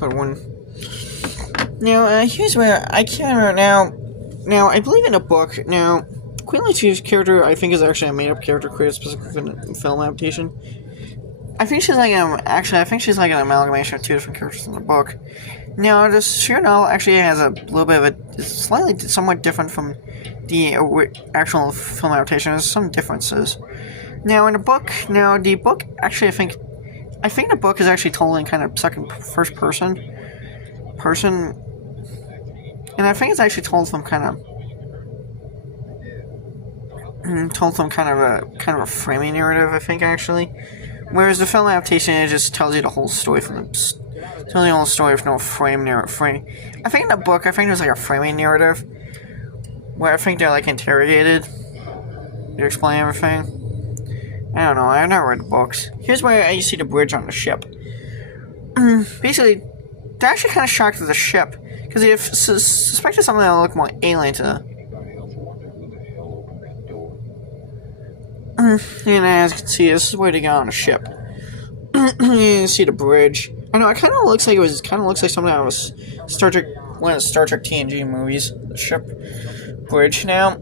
put one. Now, here's where I can't remember now. Now, I believe in a book. Now, Queen Latifah's character, I think, is actually a made-up character created specifically for the film adaptation. I think she's like I think she's like an amalgamation of two different characters in the book. Now, this Shira novel actually has a little bit of somewhat different from the actual film adaptation. There's some differences. Now, in the book, actually, I think the book is actually told in kind of first person, and I think it's actually told from kind of a framing narrative. I think actually, whereas the film adaptation it just tells you the whole story tells you the whole story with no frame. I think in the book, I think there's like a framing narrative where I think they're like interrogated. They explain everything. I don't know. I've never read the books. Here's where you see the bridge on the ship. Basically, they're actually kind of shocked at the ship because they suspected something that looked more alien to them. And as you can see, this is where they got on the ship. You see the bridge. I know it kind of looks like something out of Star Trek, one of the Star Trek TNG movies. The ship bridge. Now,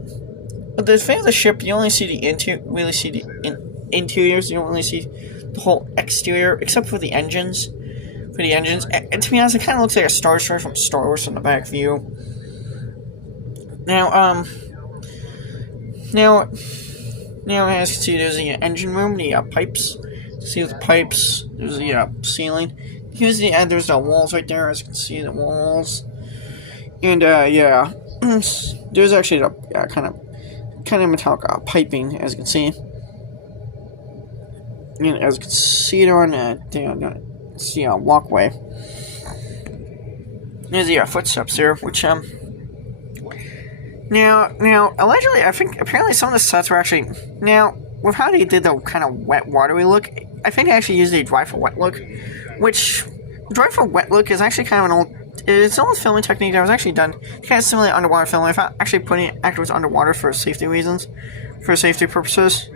but the thing of the ship, you only see the interiors. You don't really see the whole exterior, except for the engines. And to be honest, it kind of looks like a Star Destroyer from Star Wars from the back view. Now, as you can see, there's the engine room, the pipes. See the pipes. There's the ceiling. There's the walls right there. As you can see, the walls. And there's actually the kind of metallic piping, as you can see. And as you can see, they're on the walkway. There's the footsteps there, which Now, allegedly, apparently some of the sets were actually... Now, with how they did the kind of wet, watery look, I think they actually used the dry for wet look, which... Dry for wet look is actually kind of it's an old filming technique that was actually done kind of similar to underwater filming, without actually putting actors underwater for safety reasons, for safety purposes.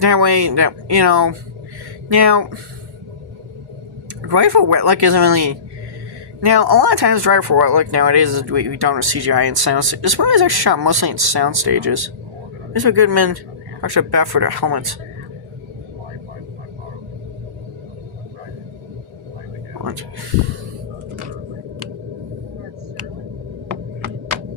That way, now, dry for wet look isn't really... Now, a lot of times, dry for wet look nowadays is we done with CGI and sound. This movie is actually shot mostly in sound stages. These are good men, actually bad for their helmets. What?